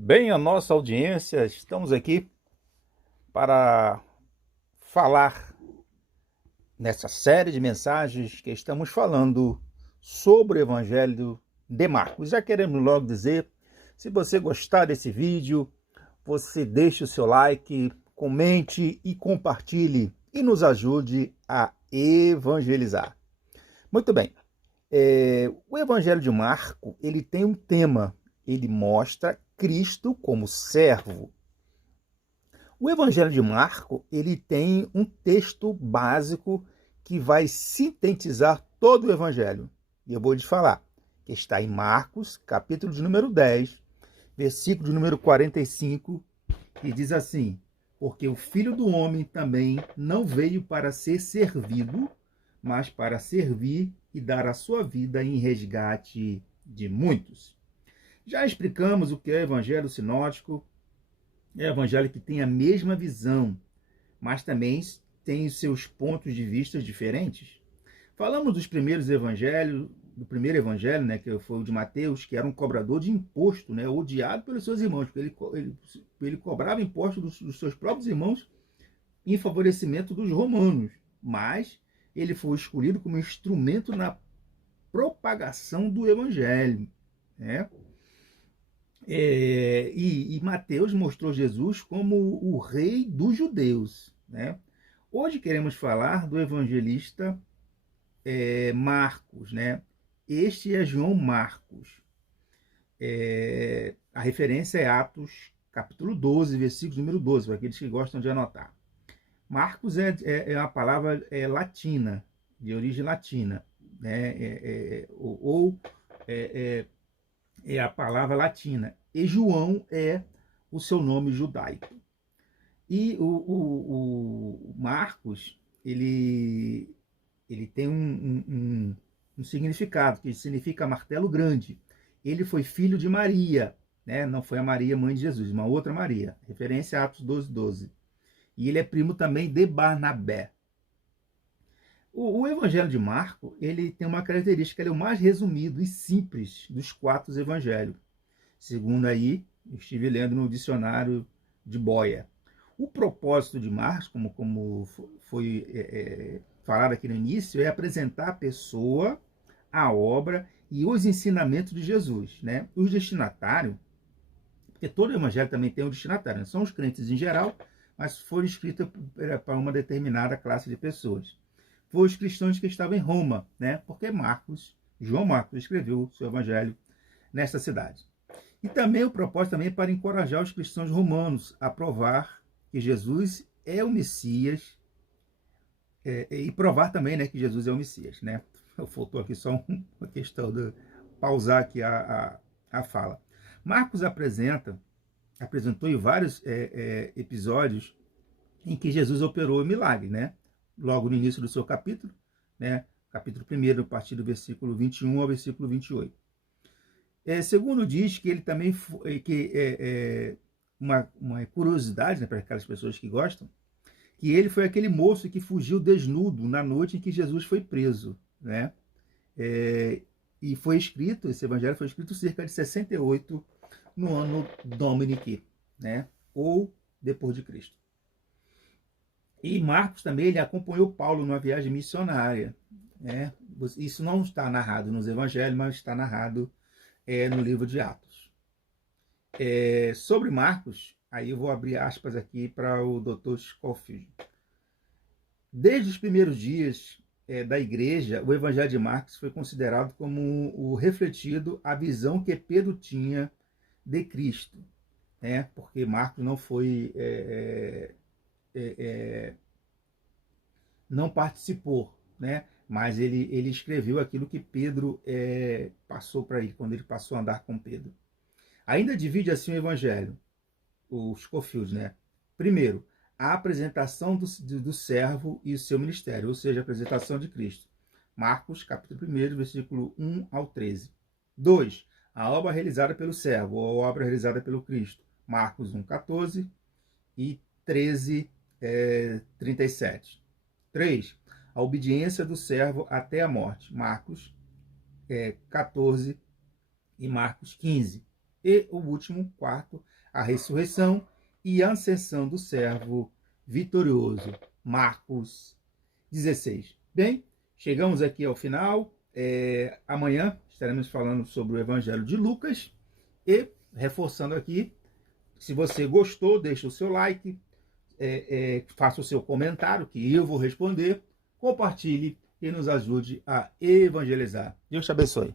Bem, a nossa audiência, estamos aqui para falar nessa série de mensagens que estamos falando sobre o Evangelho de Marcos. Já queremos logo dizer, se você gostar desse vídeo, você deixe o seu like, comente e compartilhe e nos ajude a evangelizar. Muito bem, o Evangelho de Marco, ele tem um tema, ele mostra Cristo como servo. O Evangelho de Marco, ele tem um texto básico que vai sintetizar todo o Evangelho. E eu vou te falar, que está em Marcos, capítulo de número 10, versículo de número 45, que diz assim: porque o Filho do Homem também não veio para ser servido, mas para servir e dar a sua vida em resgate de muitos. Já explicamos o que é o Evangelho sinótico, é o Evangelho que tem a mesma visão, mas também tem os seus pontos de vista diferentes. Falamos dos primeiros evangelhos, do primeiro evangelho, né, que foi o de Mateus, que era um cobrador de imposto, né, odiado pelos seus irmãos, porque ele cobrava imposto dos seus próprios irmãos em favorecimento dos romanos, mas ele foi escolhido como instrumento na propagação do evangelho, né? E Mateus mostrou Jesus como o rei dos judeus, né? Hoje queremos falar do evangelista Marcos, né? Este é João Marcos. A referência é Atos, capítulo 12, versículo número 12, para aqueles que gostam de anotar. Marcos é uma palavra latina, de origem latina, né? É a palavra latina. E João é o seu nome judaico. E o Marcos, ele tem um significado, que significa martelo grande. Ele foi filho de Maria, né? Não foi a Maria, mãe de Jesus, uma outra Maria. Referência a Atos 12, 12. E ele é primo também de Barnabé. O Evangelho de Marco, ele tem uma característica, ele é o mais resumido e simples dos 4 evangelhos. Segundo aí, eu estive lendo no dicionário de Boia. O propósito de Marcos, como foi falado aqui no início, é apresentar a pessoa, a obra e os ensinamentos de Jesus, né? Os destinatários, porque todo evangelho também tem um destinatário, né? São os crentes em geral, mas foram escritos para uma determinada classe de pessoas. Foram os cristãos que estavam em Roma, né? Porque João Marcos escreveu seu evangelho nesta cidade. E também o propósito também é para encorajar os cristãos romanos a provar que Jesus é o Messias, e provar também, né, que Jesus é o Messias, né? Faltou aqui só uma questão de pausar aqui a fala. Marcos apresentou em vários episódios em que Jesus operou o milagre, né? Logo no início do seu capítulo, né? Capítulo 1, a partir do versículo 21 ao versículo 28. Segundo diz que ele também uma curiosidade, né, para aquelas pessoas que gostam, que ele foi aquele moço que fugiu desnudo na noite em que Jesus foi preso, né? E foi escrito, esse evangelho foi escrito cerca de 68 no ano Domini, né? Ou depois de Cristo. E Marcos também ele acompanhou Paulo numa viagem missionária, né? Isso não está narrado nos evangelhos, mas está narrado no livro de Atos. Sobre Marcos, aí eu vou abrir aspas aqui para o Dr. Scofield. Desde os primeiros dias da igreja, o Evangelho de Marcos foi considerado como o refletido a visão que Pedro tinha de Cristo, né? Porque Marcos não foi não participou, né? Mas ele escreveu aquilo que Pedro passou para ele, quando ele passou a andar com Pedro. Ainda divide assim o Evangelho, o Scofield, né? Primeiro, a apresentação do servo e o seu ministério, ou seja, a apresentação de Cristo. Marcos, capítulo 1, versículo 1 ao 13. 2. A obra realizada pelo servo, ou a obra realizada pelo Cristo. Marcos 1, 14 e 13, 37. 3. A obediência do servo até a morte. Marcos 14 e Marcos 15. E o último, quarto, a ressurreição e a ascensão do servo vitorioso. Marcos 16. Bem, chegamos aqui ao final. Amanhã estaremos falando sobre o Evangelho de Lucas. E, reforçando aqui, se você gostou, deixe o seu like, faça o seu comentário, que eu vou responder, compartilhe e nos ajude a evangelizar. Deus te abençoe.